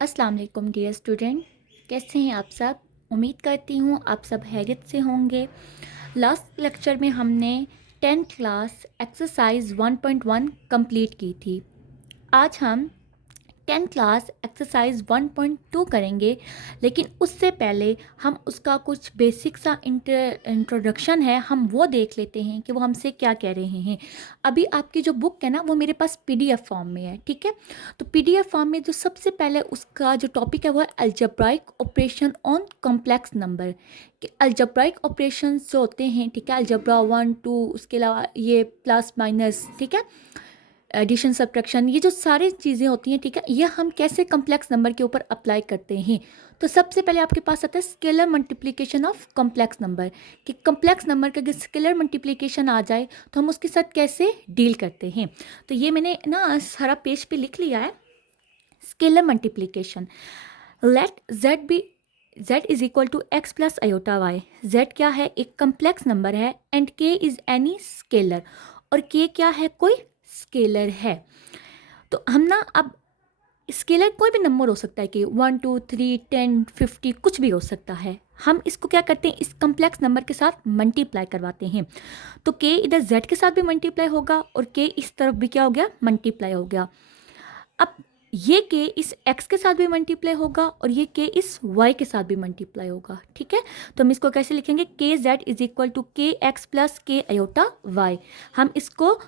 अस्सलाम वालेकुम dear student, कैसे हैं आप सब। उम्मीद करती हूँ आप सब खैरियत से होंगे। लास्ट लेक्चर में हमने 10th क्लास एक्सरसाइज 1.1 कंप्लीट की थी। आज हम 10th क्लास एक्सरसाइज 1.2 करेंगे, लेकिन उससे पहले हम उसका कुछ बेसिक सा इंट्रोडक्शन है, हम वो देख लेते हैं कि वो हमसे क्या कह रहे हैं। अभी आपकी जो बुक है ना, वो मेरे पास पीडीएफ फॉर्म में है, ठीक है। तो पीडीएफ फॉर्म में जो सबसे पहले उसका जो टॉपिक है वो है algebraic operation on complex number. कि अलजेब्राइक ऑपरेशन जो होते हैं, ठीक है, अलजेब्रा 1 2, उसके अलावा ये प्लस माइनस, ठीक है, एडिशन सब्ट्रैक्शन, ये जो सारी चीज़ें होती हैं, ठीक है, ये हम कैसे कॉम्प्लेक्स नंबर के ऊपर अप्लाई करते हैं। तो सबसे पहले आपके पास आता है scalar multiplication of complex number. कि कॉम्प्लेक्स नंबर का अगर स्केलर मल्टीप्लिकेशन आ जाए तो हम उसके साथ कैसे डील करते हैं। तो ये मैंने ना सारा पेज पे लिख लिया है। Scalar multiplication, let z be z is equal to x plus iota y. z क्या है, एक कम्प्लेक्स नंबर है, and k is any scalar, और k क्या है, कोई स्केलर है। तो हम ना अब स्केलर कोई भी नंबर हो सकता है कि 1 2 3 10 50 कुछ भी हो सकता है। हम इसको क्या करते हैं, इस कम्प्लेक्स नंबर के साथ मल्टीप्लाई करवाते हैं। तो k इधर z के साथ भी मल्टीप्लाई होगा और k इस तरफ भी क्या हो गया, मल्टीप्लाई हो गया। अब ये k इस x के साथ भी मल्टीप्लाई होगा और ये k इस y के साथ भी मल्टीप्लाई होगा, ठीक है। तो हम इसको कैसे लिखेंगे, के जेड इज इक्वल टू के एक्स प्लस के अयोटा वाई। हम इसको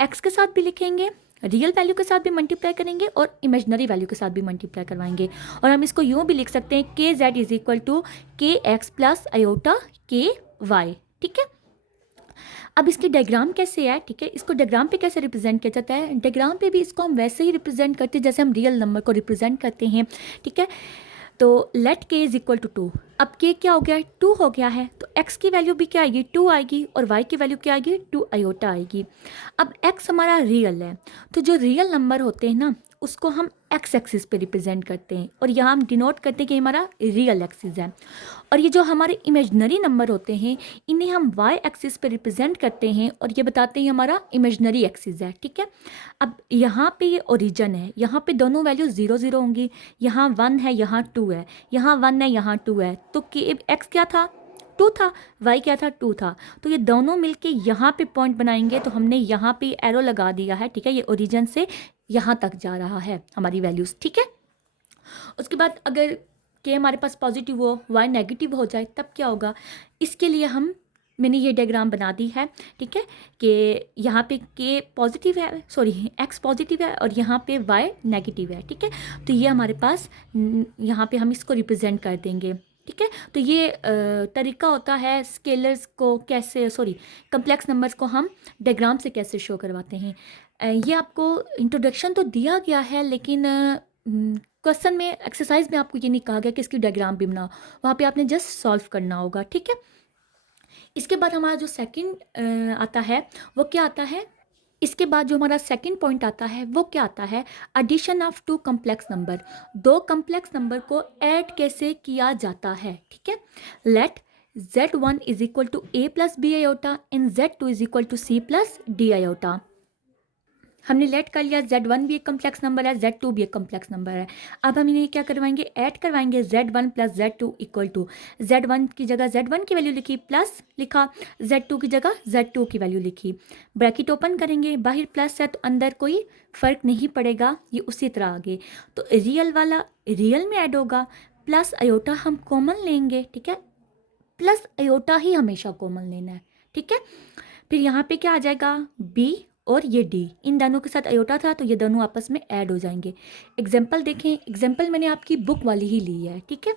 x के साथ भी लिखेंगे, रियल वैल्यू के साथ भी मल्टीप्लाई करेंगे और इमेजनरी वैल्यू के साथ भी मल्टीप्लाई करवाएंगे। और हम इसको यूँ भी लिख सकते हैं, के जेड इज इक्वल टू के एक्स प्लस अयोटा के वाई, ठीक है। अब इसकी डायग्राम कैसे है, ठीक है, इसको डायग्राम पे कैसे रिप्रेजेंट किया जाता है। डायग्राम पे भी इसको हम वैसे ही रिप्रेजेंट करते हैं जैसे हम रियल नंबर को रिप्रेजेंट करते हैं, ठीक है। तो लेट के इज इक्वल टू 2। अब के क्या हो गया है, 2 हो गया है, तो x की वैल्यू भी क्या आएगी, 2 आएगी, और y की वैल्यू क्या आएगी, 2 आयोटा आएगी। अब x हमारा रियल है, तो जो रियल नंबर होते हैं ना, उसको हम x एक्सिस पे रिप्रेजेंट करते हैं, और यहाँ हम डिनोट करते हैं कि हमारा रियल एक्सिस है। और ये जो हमारे इमेजनरी नंबर होते हैं, इन्हें हम y एक्सिस पे रिप्रेजेंट करते हैं और ये बताते हैं हमारा इमेजनरी एक्सिस है, ठीक है। अब यहाँ पे ये ओरिजिन है, यहाँ पे दोनों वैल्यू 0 0 होंगी, यहाँ 1 है, यहाँ 2 है, यहाँ 1 है, यहाँ 2 है। तो x क्या था, 2 था, y क्या था, 2 था। तो ये दोनों मिलके यहाँ पे पॉइंट बनाएंगे, तो हमने यहाँ पे एरो लगा दिया है, ठीक है। ये ओरिजिन से यहाँ तक जा रहा है हमारी वैल्यूज़, ठीक है। उसके बाद अगर के हमारे पास पॉजिटिव हो, वाई नेगेटिव हो जाए, तब क्या होगा। इसके लिए मैंने ये डायग्राम बना दी है, ठीक है, कि यहाँ पे के पॉजिटिव है, सॉरी एक्स पॉजिटिव है, और यहाँ पे वाई नेगेटिव है, ठीक है। तो ये हमारे पास यहाँ पे हम इसको रिप्रेजेंट कर देंगे, ठीक है। तो ये तरीका होता है स्केलर्स को कैसे, सॉरी कम्प्लेक्स नंबर्स को हम डायग्राम से कैसे शो करवाते हैं। ये आपको इंट्रोडक्शन तो दिया गया है, लेकिन क्वेश्चन में, एक्सरसाइज में आपको ये नहीं कहा गया कि इसकी डायग्राम भी बनाओ, वहाँ पे आपने जस्ट सॉल्व करना होगा, ठीक है। इसके बाद हमारा जो सेकंड आता है वो क्या आता है, इसके बाद जो हमारा सेकंड पॉइंट आता है वो क्या आता है, addition of 2 complex number. 2 complex number को ऐड कैसे किया जाता है, ठीक है। Let z1 is equal to a plus b iota and z2 is equal to c plus d iota. हमने लेट कर लिया, z1 भी एक कम्प्लेक्स नंबर है, z2 भी एक कम्प्लेक्स नंबर है। अब हम इन्हें क्या करवाएंगे, ऐड करवाएंगे, z1 plus z2 equal to, z1 की जगह z1 की वैल्यू लिखी, प्लस लिखा, z2 की जगह z2 की वैल्यू लिखी, ब्रैकेट ओपन करेंगे, बाहर प्लस है तो अंदर कोई फ़र्क नहीं पड़ेगा, ये उसी तरह आगे। तो रियल वाला रियल में ऐड होगा, प्लस अयोटा हम कॉमन लेंगे, ठीक है, प्लस अयोटा ही हमेशा कॉमन लेना है, ठीक है। फिर यहाँ पे क्या आ जाएगा, b और ये d, इन दोनों के साथ अयोटा था तो ये दोनों आपस में ऐड हो जाएंगे। एग्जाम्पल देखें, एग्जाम्पल मैंने आपकी बुक वाली ही ली है, ठीक है।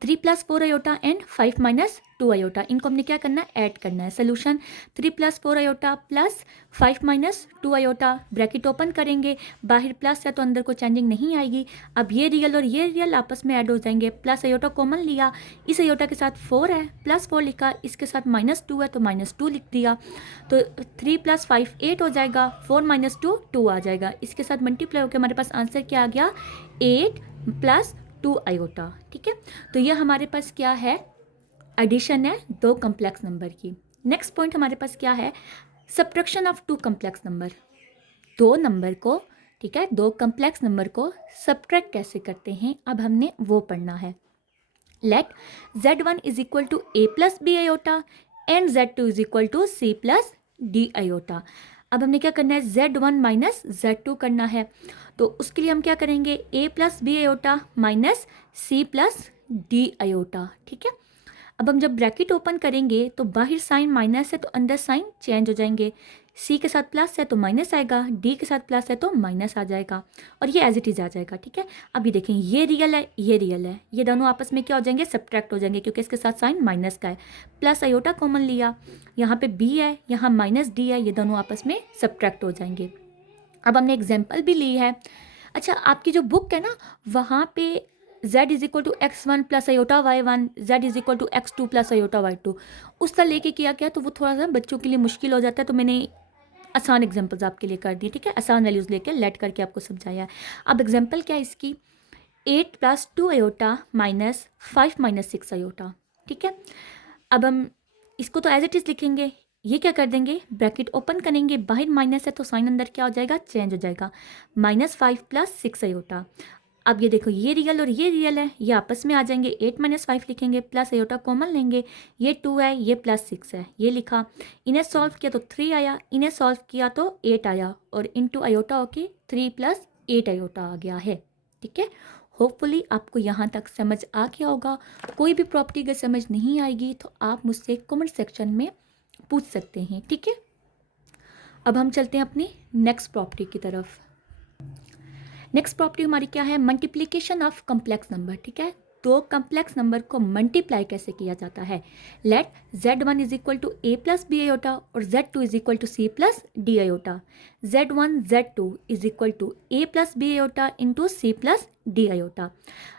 3 plus 4 iota and 5 minus 2 iota, इनको हमने क्या करना है, ऐड करना है। Solution 3 plus 4 iota plus 5 minus 2 iota, bracket open करेंगे, बाहर प्लस है तो अंदर को चेंजिंग नहीं आएगी। अब ये रियल और ये रियल आपस में ऐड हो जाएंगे, प्लस आयोटा कॉमन लिया, इस आयोटा के साथ 4 है, प्लस 4 लिखा, इसके साथ -2 है तो -2 लिख दिया। तो 3 प्लस 5 8 हो जाएगा, 4 माइनस 2 2 आ जाएगा, इसके साथ मल्टीप्लाई होकर हमारे पास आंसर क्या आ गया, 8 प्लस 2 आयोटा, ठीक है। तो ये हमारे पास क्या है, एडिशन है 2 कम्प्लेक्स नंबर की। नेक्स्ट पॉइंट हमारे पास क्या है, subtraction of 2 complex number. 2 number को ठीक है, दो कम्प्लेक्स नंबर को सब्ट्रैक्ट कैसे करते हैं अब हमने वो पढ़ना है। Let z1 is equal to a plus b iota and z2 is equal to c plus d iota. अब हमने क्या करना है, z1 माइनस z2 करना है, तो उसके लिए हम क्या करेंगे, a plus b iota minus c plus d iota. ठीक है, अब हम जब ब्रैकेट ओपन करेंगे तो बाहर साइन माइनस है तो अंदर साइन चेंज हो जाएंगे, सी के साथ प्लस है तो माइनस आएगा, डी के साथ प्लस है तो माइनस आ जाएगा और ये एज इट इज़ आ जाएगा। ठीक है, अब ये देखें, ये रियल है, ये रियल है, ये दोनों आपस में क्या हो जाएंगे, सब्ट्रैक्ट हो जाएंगे क्योंकि इसके साथ साइन माइनस का है। प्लस आयोटा कॉमन लिया, यहाँ पे बी है, यहाँ माइनस डी है, ये दोनों आपस में सब्ट्रैक्ट हो जाएंगे। अब हमने एग्जाम्पल भी ली है। अच्छा, आपकी जो बुक है ना वहाँ पे z is equal to x1 plus iota y1, z is equal to x2 plus iota y2 उस तरह लेके किया गया, तो वो थोड़ा सा बच्चों के लिए मुश्किल हो जाता है, तो मैंने आसान एग्जांपल्स आपके लिए कर दिए। ठीक है, आसान वैल्यूज़ लेके लेट करके आपको समझाया है। अब एग्जांपल क्या है इसकी, 8 plus 2 iota minus 5 minus 6 iota. ठीक है, अब हम इसको तो एज इट इज़ लिखेंगे, ये क्या कर देंगे, ब्रैकेट ओपन करेंगे, बाहर माइनस है तो साइन अंदर क्या हो जाएगा, चेंज हो जाएगा, माइनस 5 प्लस 6 आयोटा। अब ये देखो, ये रियल और ये रियल है, ये आपस में आ जाएंगे, 8 माइनस 5 लिखेंगे, प्लस आयोटा कॉमन लेंगे, ये 2 है, ये प्लस 6 है, ये लिखा, इन्हें सॉल्व किया तो 3 आया, इन्हें सॉल्व किया तो 8 आया और इनटू आयोटा होके 3 प्लस 8 आयोटा आ गया है। ठीक है, होपफुली आपको यहाँ तक समझ आ गया होगा। कोई भी प्रॉपर्टी अगर समझ नहीं आएगी तो आप मुझसे कमेंट सेक्शन में पूछ सकते हैं। ठीक है, अब हम चलते हैं अपनी नेक्स्ट प्रॉपर्टी की तरफ। नेक्स्ट प्रॉपर्टी हमारी क्या है, मल्टीप्लिकेशन ऑफ कम्प्लेक्स नंबर। ठीक है, दो कम्प्लेक्स नंबर को मल्टीप्लाई कैसे किया जाता है। Let z1 is equal to a plus b iota और z2 is equal to c plus d iota. z1 z2 is equal to a plus b iota into c plus d iota.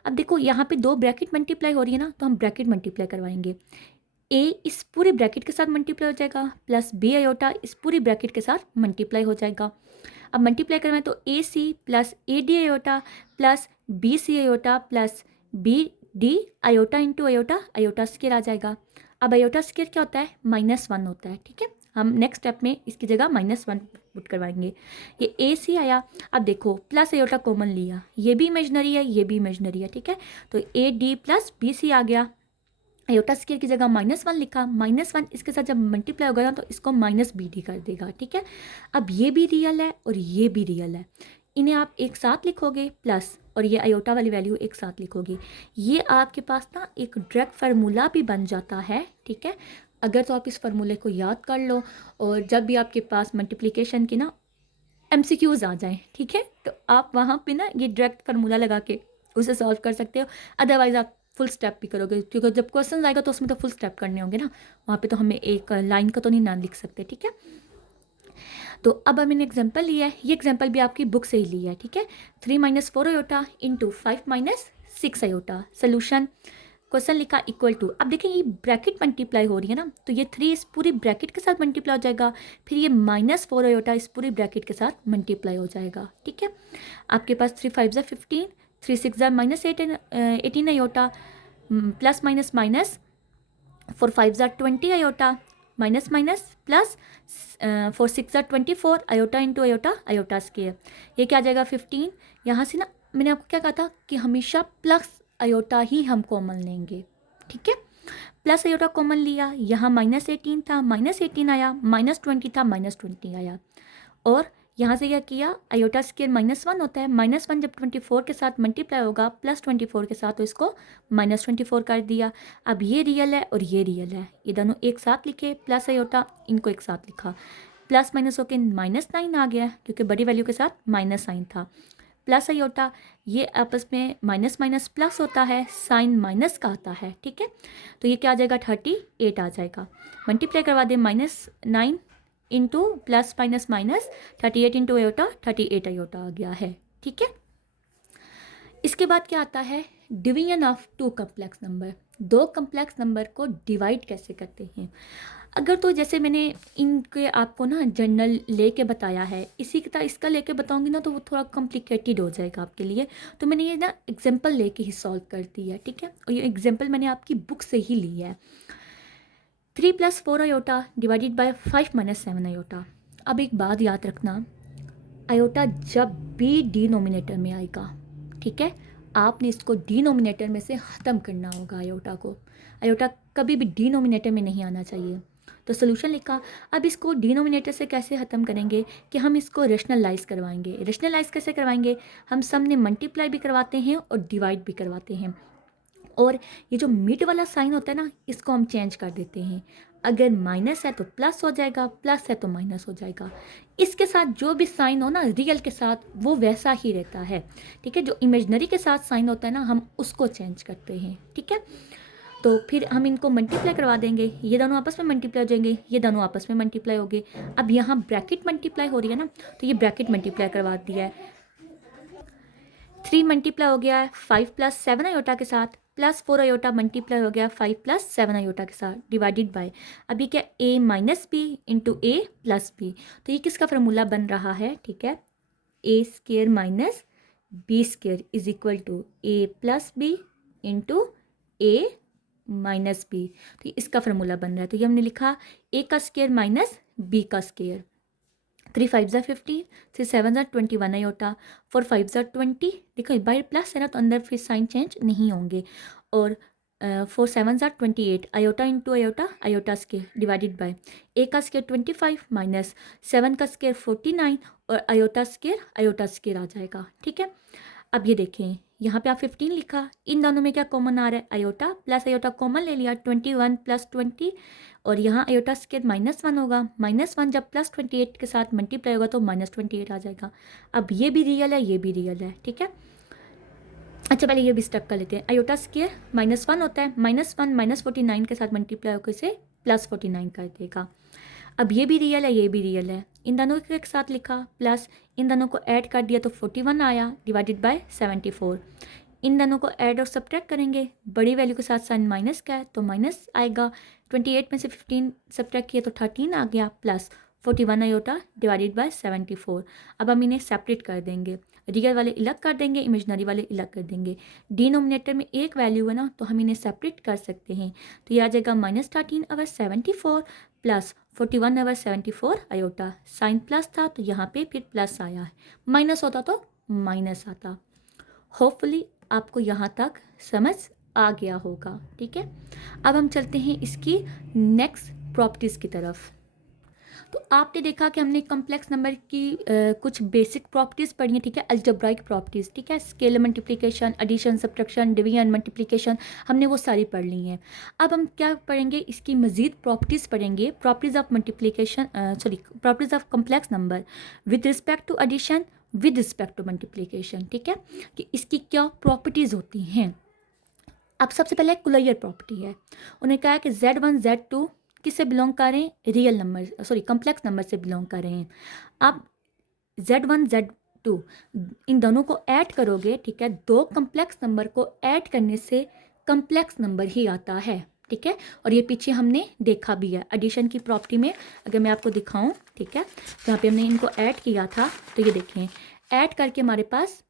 अब देखो यहाँ पे दो bracket multiply हो रही है ना, तो हम ब्रैकेट मल्टीप्लाई करवाएंगे, a इस पूरे ब्रैकेट के साथ मल्टीप्लाई हो जाएगा प्लस b आयोटा इस पूरी ब्रैकेट के साथ मल्टीप्लाई हो जाएगा। अब मल्टीप्लाई करवाएं तो A C plus A D iota plus B C iota plus B D iota into iota, iota square आ जाएगा। अब आयोटा स्क्वायर क्या होता है, -1 होता है। ठीक है, हम नेक्स्ट स्टेप में इसकी जगह -1 पुट करवाएंगे। ये ए सी आया, अब देखो प्लस आयोटा कॉमन लिया, ये भी इमेजनरी है, ये भी इमेजनरी है। ठीक है, तो A D plus B C आ गया, आयोटा स्क्वायर की जगह -1 लिखा, -1 इसके साथ जब मल्टीप्लाई होगा ना तो इसको माइनस बी डी कर देगा। ठीक है, अब ये भी रियल है और ये भी रियल है, इन्हें आप एक साथ लिखोगे प्लस और ये आयोटा वाली वैल्यू एक साथ लिखोगे, ये आपके पास ना एक डायरेक्ट फार्मूला भी बन जाता है। ठीक है, अगर तो आप इस फार्मूले को याद कर लो और जब भी आपके पास मल्टीप्लिकेशन की ना MCQs आ जाएं, ठीक है, तो आप वहाँ पे ना ये डायरेक्ट फार्मूला लगा के उसे सॉल्व कर सकते हो। अदरवाइज आप फुल स्टेप भी करोगे क्योंकि जब क्वेश्चन आएगा तो उसमें तो फुल स्टेप करने होंगे ना, वहाँ पे तो हमें एक लाइन का तो नहीं ना लिख सकते। ठीक है, तो अब हमने एग्जांपल लिया है, ये एग्जांपल भी आपकी बुक से ही लिया है। ठीक है, 3 minus 4 iota into 5 minus 6 iota. Solution, question लिखा इक्वल टू, अब देखिए ये ब्रैकेट मल्टीप्लाई हो रही है ना, तो ये 3 इस पूरी ब्रैकेट के साथ मल्टीप्लाई हो जाएगा, फिर ये -4 आयोटा इस पूरी ब्रैकेट के साथ मल्टीप्लाई हो जाएगा। ठीक है, आपके पास 3 5 ज़ा 15, 3 6 ज़ा -18 आयोटा, प्लस माइनस माइनस, 4 5 ज़ा 20 आयोटा, माइनस माइनस प्लस, 4 6 ज़ा 24 iota into iota, iota square, ये क्या आ जाएगा 15। यहाँ से ना मैंने आपको क्या कहा था कि हमेशा प्लस आयोटा ही हम कॉमन लेंगे। ठीक है, प्लस आयोटा कॉमन लिया, यहाँ -18 था, -18 आया, -20 था, -20 आया, और यहाँ से क्या किया, आयोटा स्क्वायर -1 होता है, -1 जब 24 के साथ मल्टीप्लाई होगा प्लस 24 के साथ, तो इसको -24 कर दिया। अब ये रियल है और ये रियल है, ये दोनों एक साथ लिखे, प्लस आयोटा इनको एक साथ लिखा, प्लस माइनस होके -9 आ गया क्योंकि बड़ी वैल्यू के साथ माइनस साइन था, प्लस आयोटा ये आपस में माइनस माइनस प्लस होता है, साइन माइनस का आता है। ठीक है, तो ये क्या आ जाएगा 38 आ जाएगा। मल्टीप्लाई करवा दें, -9 into plus minus minus 38 into iota, 38 iota आ गया है। ठीक है, इसके बाद क्या आता है, division of two complex number. दो कम्प्लेक्स नंबर को डिवाइड कैसे करते हैं। अगर तो जैसे मैंने इनके आपको ना जनरल लेके बताया है, इसी की तरह इसका लेके बताऊंगी ना तो वो थोड़ा कॉम्प्लिकेटेड हो जाएगा आपके लिए, तो मैंने ये ना एग्जांपल लेके ही सॉल्व कर दी है। ठीक है, और ये एग्जांपल मैंने आपकी बुक से ही ली है। 3 + 4 आयोटा डिवाइडेड बाय 5 - 7 आयोटा। अब एक बात याद रखना, आयोटा जब भी डिनोमिनेटर में आएगा, ठीक है, आपने इसको डिनोमिनेटर में से ख़त्म करना होगा। आयोटा को, आयोटा कभी भी डिनोमिनेटर में नहीं आना चाहिए। तो सोल्यूशन लिखा। अब इसको डिनोमिनेटर से कैसे ख़त्म करेंगे कि हम इसको रेशनलाइज करवाएंगे। रेशनलाइज कैसे करवाएंगे, हम सब में मल्टीप्लाई भी करवाते हैं और डिवाइड भी करवाते हैं। और ये जो मिड वाला साइन होता है ना, इसको हम चेंज कर देते हैं। अगर माइनस है तो प्लस हो जाएगा, प्लस है तो माइनस हो जाएगा। इसके साथ जो भी साइन हो ना रियल के साथ, वो वैसा ही रहता है, ठीक है। जो इमेजनरी के साथ साइन होता है ना, हम उसको चेंज करते हैं, ठीक है। तो फिर हम इनको मल्टीप्लाई करवा देंगे, ये दोनों आपस में मल्टीप्लाई हो जाएंगे, ये दोनों आपस में मल्टीप्लाई हो गए। अब यहाँ ब्रैकेट मल्टीप्लाई हो रही है ना, तो ये ब्रैकेट मल्टीप्लाई करवा दिया है। 3 मल्टीप्लाई हो गया है 5 प्लस 7 आयोटा के साथ, प्लस 4 आयोटा मल्टीप्लाई हो गया 5 प्लस 7 आयोटा के साथ, डिवाइडेड बाय, अभी क्या a minus B into A plus B. तो ये किसका फार्मूला बन रहा है, ठीक है, A square minus B square is equal to A plus B into A minus B. तो इसका फार्मूला बन रहा है। तो ये हमने लिखा ए का स्केयर माइनस बी का स्केयर। 3 5 ज़ा 50, 3 7 ज़ा 21 आयोटा, 4 5 ज़ा 20। देखो बाई प्लस है ना, तो अंदर फिर साइन चेंज नहीं होंगे। और 4 7 ज़ा 28 iota into iota, iota square divided by A का स्केयर 25 माइनस 7 का स्केयर 49 और आयोटा स्केयर आ जाएगा, ठीक है। अब ये देखें, यहाँ पे आप 15 लिखा, इन दोनों में क्या कॉमन आ रहा है, आयोटा प्लस आयोटा कॉमन ले लिया, 21 प्लस 20, और यहाँ आयोटा स्केयर -1 होगा, -1 जब प्लस 28 के साथ मल्टीप्लाई होगा तो -28 आ जाएगा। अब ये भी रियल है, ये भी रियल है, ठीक है। अच्छा पहले ये भी स्टक कर लेते हैं। आयोटा स्केयर -1 होता है, -1 -49 के साथ मल्टीप्लाई होकर इसे +49 कर देगा। अब ये भी रियल है, ये भी रियल है, इन दोनों के एक साथ लिखा, प्लस इन दोनों को ऐड कर दिया तो 41 आया, डिवाइडेड बाय 74। इन दोनों को ऐड और सब्ट्रैक्ट करेंगे, बड़ी वैल्यू के साथ साइन माइनस का है तो माइनस आएगा। 28 में से 15 सब्ट्रैक्ट किया तो 13 आ गया, प्लस 41 आयोटा डिवाइडेड बाय 74। अब हम इन्हें सेपरेट कर देंगे, रियल वाले अलग कर देंगे, इमेजनरी वाले अलग कर देंगे। डिनोमिनेटर में एक वैल्यू है ना, तो हम इन्हें सेपरेट कर सकते हैं। तो ये आ जाएगा -13 over 74 plus 41 over 74 iota. Sign plus था तो यहाँ पे फिर प्लस आया है, माइनस होता तो माइनस आता। होपफुली आपको यहाँ तक समझ आ गया होगा, ठीक है। अब हम चलते हैं इसकी नेक्स्ट प्रॉपर्टीज़ की तरफ। तो आपने देखा कि हमने कम्प्लेक्स नंबर की कुछ बेसिक प्रॉपर्टीज़ पढ़ी हैं, ठीक है, अलजेब्राइक प्रॉपर्टीज़, ठीक है, scalar multiplication, addition, subtraction, division, multiplication, हमने वो सारी पढ़ ली हैं। अब हम क्या पढ़ेंगे, इसकी मज़ीद प्रॉपर्टीज़ पढ़ेंगे, properties of multiplication, properties of complex number with respect to addition, with respect to multiplication, ठीक है, कि इसकी क्या प्रॉपर्टीज़ होती हैं। अब सबसे पहले कुलैयर प्रॉपर्टी है, उन्हें कहा है कि Z1 Z2 किससे बिलोंग कर रहे हैं, रियल नंबर कम्प्लेक्स नंबर से बिलोंग कर रहे हैं। आप Z1 Z2 इन दोनों को ऐड करोगे, ठीक है, दो कम्प्लेक्स नंबर को ऐड करने से कम्प्लेक्स नंबर ही आता है, ठीक है। और ये पीछे हमने देखा भी है एडिशन की प्रॉपर्टी में, अगर मैं आपको दिखाऊं, ठीक है, जहाँ पे हमने इनको ऐड किया था, तो ये देखें ऐड करके हमारे पास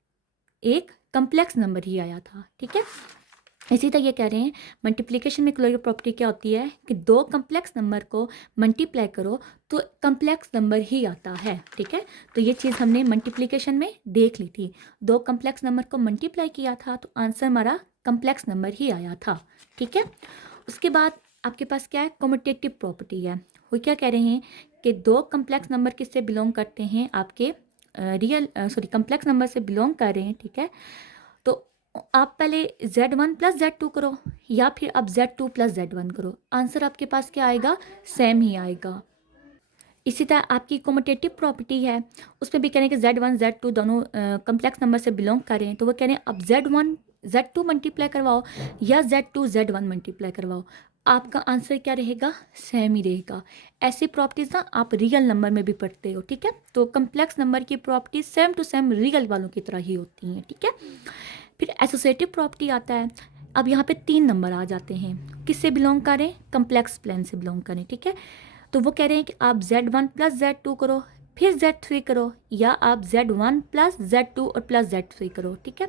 एक कम्प्लेक्स नंबर ही आया था, ठीक है। इसी तरह ये कह रहे हैं मल्टीप्लिकेशन में क्लोजर प्रॉपर्टी क्या होती है कि दो कम्प्लेक्स नंबर को मल्टीप्लाई करो तो कम्प्लेक्स नंबर ही आता है, ठीक है। तो ये चीज़ हमने मल्टीप्लिकेशन में देख ली थी, दो कम्प्लेक्स नंबर को मल्टीप्लाई किया था तो आंसर हमारा कम्प्लेक्स नंबर ही आया था, ठीक है। उसके बाद आपके पास क्या है, कम्यूटेटिव प्रॉपर्टी है। वो क्या कह रहे हैं कि दो कम्प्लेक्स नंबर किससे बिलोंग करते हैं, आपके कम्प्लेक्स नंबर से बिलोंग कर रहे हैं, ठीक है। तो आप पहले Z1 प्लस Z2 करो या फिर आप Z2 प्लस Z1 करो, आंसर आपके पास क्या आएगा, सेम ही आएगा। इसी तरह आपकी कम्यूटेटिव प्रॉपर्टी है, उसमें भी कह रहे हैं कि Z1 Z2 दोनों कम्प्लेक्स नंबर से बिलोंग करें, तो वो कह रहे हैं अब Z1 Z2 मल्टीप्लाई करवाओ या Z2 Z1 मल्टीप्लाई करवाओ, आपका आंसर क्या रहेगा, सेम ही रहेगा। ऐसी प्रॉपर्टीज़ ना आप रियल नंबर में भी पढ़ते हो, ठीक है। तो कम्प्लेक्स नंबर की property same to same real वालों की तरह ही होती हैं, ठीक है। फिर एसोसिएटिव प्रॉपर्टी आता है। अब यहाँ पे 3 नंबर आ जाते हैं, किससे बिलोंग करें, कम्प्लेक्स प्लेन से बिलोंग करें, ठीक है। तो वो कह रहे हैं कि आप Z1 प्लस Z2 करो फिर Z3 करो या आप Z1 प्लस Z2 और प्लस Z3 करो, ठीक है।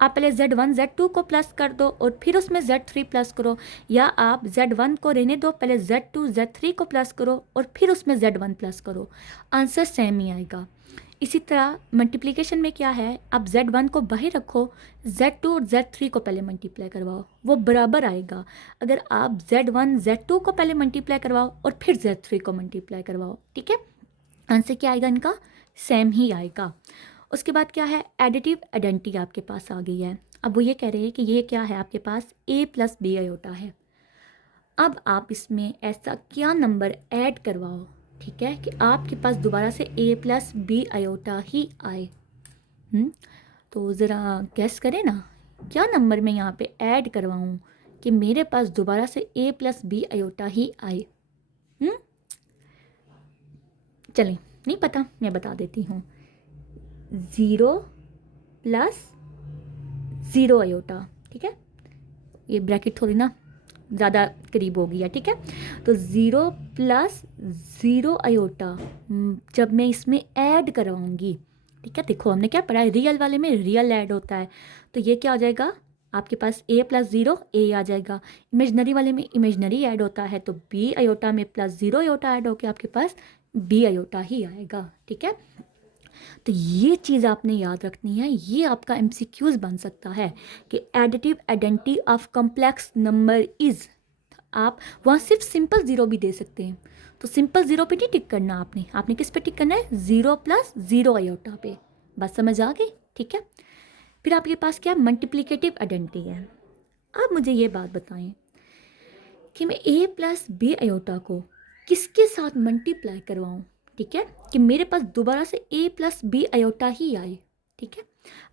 आप पहले Z1 Z2 को प्लस कर दो और फिर उसमें Z3 प्लस करो, या आप Z1 को रहने दो, पहले Z2 Z3 को प्लस करो और फिर उसमें Z1 प्लस करो, आंसर सेम ही आएगा। इसी तरह मल्टीप्लिकेशन में क्या है, आप Z1 को बाहर रखो, Z2 और Z3 को पहले मल्टीप्लाई करवाओ, वो बराबर आएगा। अगर आप Z1 Z2 को पहले मल्टीप्लाई करवाओ और फिर Z3 को मल्टीप्लाई करवाओ, ठीक है, आंसर क्या आएगा इनका, सेम ही आएगा। उसके बाद क्या है, एडिटिव आइडेंटिटी आपके पास आ गई है। अब वो ये कह रहे हैं कि ये क्या है, आपके पास A + B आयोटा है। अब आप इसमें ऐसा क्या नंबर ऐड करवाओ, ठीक है, कि आपके पास दोबारा से A + B आयोटा ही आए। तो ज़रा गैस करें ना, क्या नंबर मैं यहाँ पे ऐड करवाऊँ कि मेरे पास दोबारा से A + B आयोटा ही आए। चलें, नहीं पता, मैं बता देती हूँ, 0 + 0 आयोटा, ठीक है, ये ब्रैकेट थोड़ी ना ज़्यादा करीब हो गया, ठीक है। तो 0 + 0 आयोटा जब मैं इसमें ऐड करवाऊँगी, ठीक है, देखो हमने क्या पढ़ा है, रियल वाले में रियल ऐड होता है, तो ये क्या हो जाएगा, आपके पास A + 0 A आ जाएगा। इमेजनरी वाले में इमेजनरी ऐड होता है, तो B आयोटा में +0 आयोटा ऐड होकर आपके पास B आयोटा ही आएगा, ठीक है। तो ये चीज़ आपने याद रखनी है, ये आपका MCQs बन सकता है कि additive identity of complex number is, आप वहाँ सिर्फ सिंपल ज़ीरो भी दे सकते हैं। तो सिंपल ज़ीरो पे नहीं टिक करना आपने किस पे टिक करना है, 0 + 0 आयोटा पे। बात समझ आ गई, ठीक है। फिर आपके पास क्या मल्टीप्लिकेटिव आइडेंटिटी है। अब मुझे ये बात बताएं कि मैं A + B आयोटा को किसके साथ मल्टीप्लाई करवाऊँ, ठीक है, कि मेरे पास दोबारा से A + B आयोटा ही आए, ठीक है।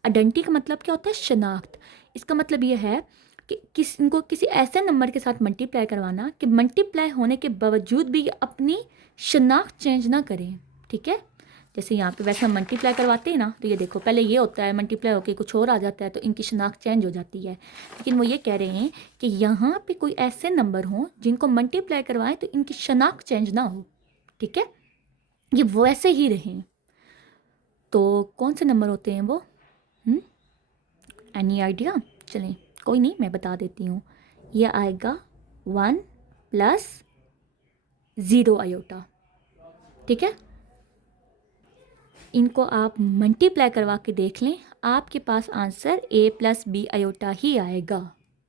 आइडेंटिटी का मतलब क्या होता है, शनाख्त। इसका मतलब ये है कि इनको किसी ऐसे नंबर के साथ मल्टीप्लाई करवाना कि मल्टीप्लाई होने के बावजूद भी ये अपनी शनाख्त चेंज ना करें, ठीक है। जैसे यहाँ पे वैसे हम मल्टीप्लाई करवाते हैं ना, तो ये देखो पहले ये होता है, मल्टीप्लाई होकर कुछ और आ जाता है, तो इनकी शनाख्त चेंज हो जाती है। लेकिन वो ये कह रहे हैं कि यहाँ पे कोई ऐसे नंबर हों जिनको मल्टीप्लाई करवाएं तो इनकी शनाख्त चेंज ना हो, ठीक है, ये वैसे ही रहें। तो कौन से नंबर होते हैं वो, एनी आइडिया? चलें, कोई नहीं, मैं बता देती हूँ। ये आएगा 1 + 0 आयोटा, ठीक है। इनको आप मल्टीप्लाई करवा के देख लें, आपके पास आंसर A + B आयोटा ही आएगा,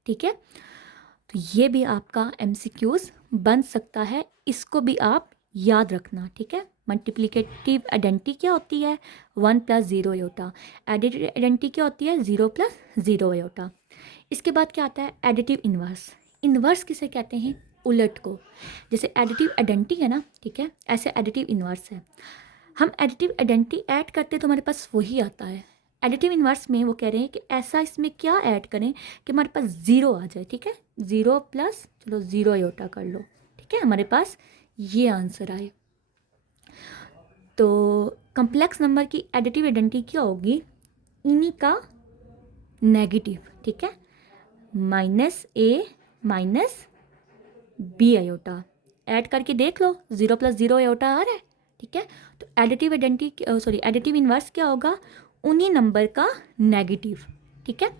ठीक है। तो ये भी आपका MCQs बन सकता है, इसको भी आप याद रखना, ठीक है। मल्टीप्लिकेटिव आइडेंटिटी क्या होती है, 1 + 0 आयोटा। एडिटिव आइडेंटिटी क्या होती है, 0 + 0 आयोटा। इसके बाद क्या आता है, एडिटिव इन्वर्स। इन्वर्स किसे कहते हैं, उलट को। जैसे एडिटिव आइडेंटिटी है ना, ठीक है, ऐसे एडिटिव इन्वर्स है। हम एडिटिव आइडेंटिटी ऐड करते तो हमारे पास वही आता है। एडिटिव इन्वर्स में वो कह रहे हैं कि ऐसा इसमें क्या ऐड करें कि हमारे पास 0 आ जाए, ठीक है, 0 + चलो 0 आयोटा कर लो, ठीक है, हमारे पास ये आंसर आए। तो कम्प्लेक्स नंबर की एडिटिव आइडेंटिटी क्या होगी, इन्हीं का नेगेटिव, ठीक है, -A - B आयोटा ऐड करके देख लो, 0 + 0 आयोटा आ रहा है, ठीक है। तो एडिटिव आइडेंटिटी एडिटिव इन्वर्स क्या होगा, उन्हीं नंबर का नेगेटिव, ठीक है।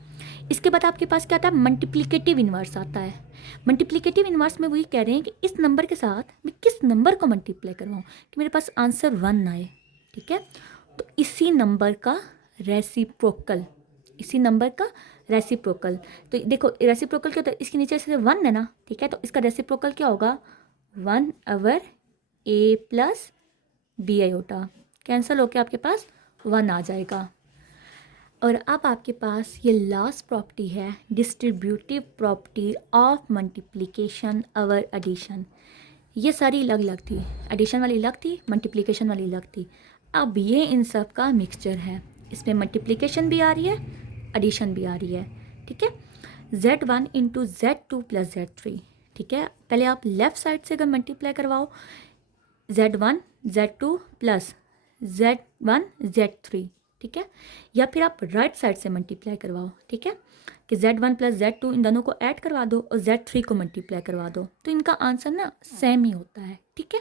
इसके बाद आपके पास क्या आता है, मल्टीप्लिकेटिव इन्वर्स आता है। मल्टीप्लिकेटिव इन्वर्स में वही कह रहे हैं कि इस नंबर के साथ मैं किस नंबर को मल्टीप्लाई करवाऊँ कि मेरे पास आंसर 1 आए, ठीक है। तो इसी नंबर का रेसिप्रोकल, इसी नंबर का रेसिप्रोकल। तो देखो रेसिप्रोकल क्या होता है, इसके नीचे से 1 है ना, ठीक है, तो इसका रेसिप्रोकल क्या होगा, 1/A + B आयोटा, कैंसिल होके आपके पास 1 आ जाएगा। और अब आपके पास ये लास्ट प्रॉपर्टी है, distributive property of multiplication over addition. ये सारी अलग अलग थी, एडिशन वाली अलग थी, मल्टीप्लिकेशन वाली अलग थी। अब ये इन सब का मिक्सचर है, इसमें मल्टीप्लिकेशन भी आ रही है, एडिशन भी आ रही है, ठीक है। Z1 × Z2 + Z3, ठीक है। पहले आप लेफ़्ट साइड से अगर मल्टीप्लाई करवाओ, Z1 Z2 + Z1 Z3, ठीक है, या फिर आप राइट साइड से मल्टीप्लाई करवाओ, ठीक है, कि Z1 + Z2 इन दोनों को ऐड करवा दो और Z3 को मल्टीप्लाई करवा दो, तो इनका आंसर ना सेम ही होता है, ठीक है।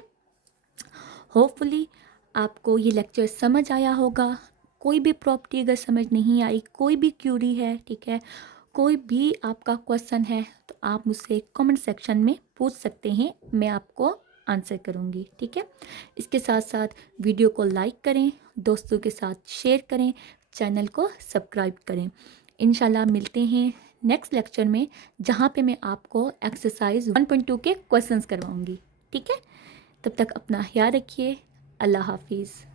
होपफुली आपको ये लेक्चर समझ आया होगा। कोई भी प्रॉपर्टी अगर समझ नहीं आई, कोई भी क्यूरी है, ठीक है, कोई भी आपका क्वेश्चन है, तो आप मुझसे कमेंट सेक्शन में पूछ सकते हैं, मैं आपको आंसर करूँगी, ठीक है। इसके साथ साथ वीडियो को लाइक करें, दोस्तों के साथ शेयर करें, चैनल को सब्सक्राइब करें। इंशाल्लाह मिलते हैं नेक्स्ट लेक्चर में, जहाँ पे मैं आपको एक्सरसाइज 1.2 के क्वेश्चंस करवाऊँगी। ठीक है, तब तक अपना ख्याल रखिए। अल्लाह हाफिज़।